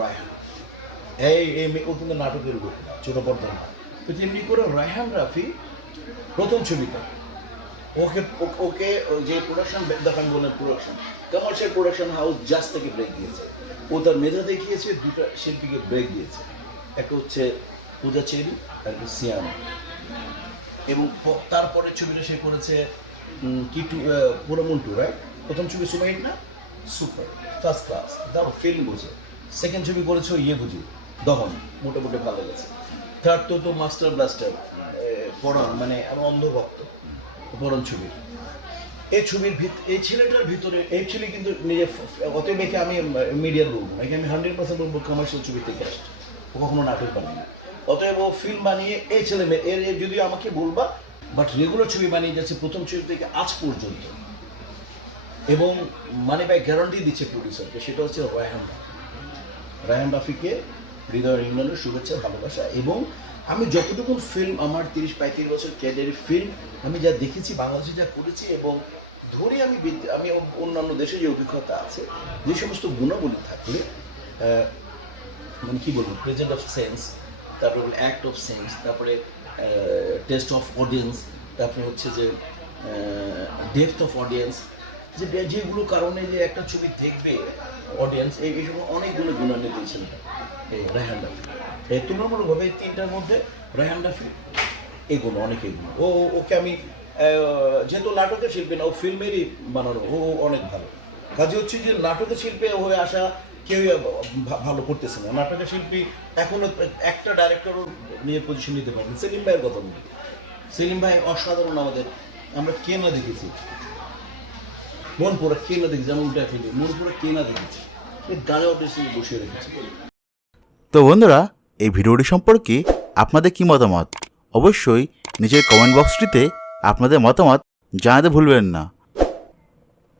রায়হান। এই এই ও কিন্তু নাটকের লোক না ছোট পর্দার না তো তেমনি করে রায়হান রাফি প্রথম ছবিটা ওকে ওকে ওই যে প্রোডাকশন দেখান বলেন production commercial production house just থেকে ব্রেক দিয়েছে। ও তার মেধা দেখিয়েছে দুটো শিল্পীকে ব্রেক দিয়েছে। একটা হচ্ছে পূজা চেরি আর একটা সিয়াম। এবং তারপরে ছবিটা সে করেছে কি টু পুরমন্টু রাইট প্রথম ছবি সুপারহিট না? সুপার ফার্স্ট ক্লাস দাও ফিল্ম বুঝে। সেকেন্ড ছবি করেছে ইয়ে বুঝি দহন মোটামুটি ভালো গেছে থার্ড তো তো মাস্টার ব্লাস্টার পড়ন মানে অন্ধভক্ত পড়ন ছবির। এই ছবির ভিত এই ছেলেটার ভিতরে এই ছেলে কিন্তু নিজে অতএব একে আমি মিডিয়ার বলব না একে আমি হান্ড্রেড পার্সেন্ট বলব কমার্শিয়াল ছবি থেকে আসছে। ও কখনো নাটক বানায়নি। অতএব ও ফিল্ম বানিয়ে এই ছেলে মেয়ে এর যদিও আমাকে বলবা বাট রেগুলার ছবি বানিয়ে যাচ্ছে প্রথম ছবি থেকে আজ পর্যন্ত। এবং মানে ভাই গ্যারান্টি দিচ্ছে প্রডিউসারকে সেটা হচ্ছে রায়হান রাফি। রায়হান রাফিকে হৃদয় ইংল্যান্ডের শুভেচ্ছা, ভালোবাসা এবং আমি যতটুকু ফিল্ম আমার তিরিশ পঁয়ত্রিশ বছর ক্যারিয়ারের ফিল্ম আমি যা দেখেছি, বাংলাদেশে যা করেছি এবং ধরে আমি আমি অন্যান্য দেশে যে অভিজ্ঞতা আছে, যে সমস্ত গুণাবলী থাকলে মানে কি বলব প্রেজেন্ট অফ সেন্স তারপরে অ্যাক্ট অফ সেন্স তারপরে টেস্ট অফ অডিয়েন্স তারপরে হচ্ছে যে ডেপথ অফ অডিয়েন্স যে যেগুলো কারণে যে একটা ছবি দেখবে অডিয়েন্স এই বিষয়ে অনেকগুলো গুণান্বিত দিয়েছেন এই রায়হান রাফি। এই তুলনামূলকভাবে এই তিনটার মধ্যে রায়হান রাফি, এগুলো অনেক এগুলো। ও ওকে আমি যেহেতু নাটকের শিল্পী না, ও ফিল্মেরই বানানো, ও অনেক ভালো। কাজে হচ্ছে যে নাটকের শিল্পী হয়ে আসা কেউই ভালো করতেছে না। নাটকের শিল্পী এখনও একটা ডাইরেক্টরও নিয়ে পজিশন নিতে পারেন। সেলিম ভাইয়ের কথা বলি। সেলিম ভাই অসাধারণ আমাদের, আমরা কে না দেখেছি? মন পুরা কে না দেখছে আমি উল্টা ফেলি, মন পুরা কে না দেখেছি গানে সঙ্গে বসিয়ে রেখেছি। তো বন্ধুরা, এই ভিডিওটি সম্পর্কে আপনাদের কি মতামত? অবশ্যই নিজের কমেন্ট বক্সটিতে আপনাদের মতামত জানাতে ভুলবেন না।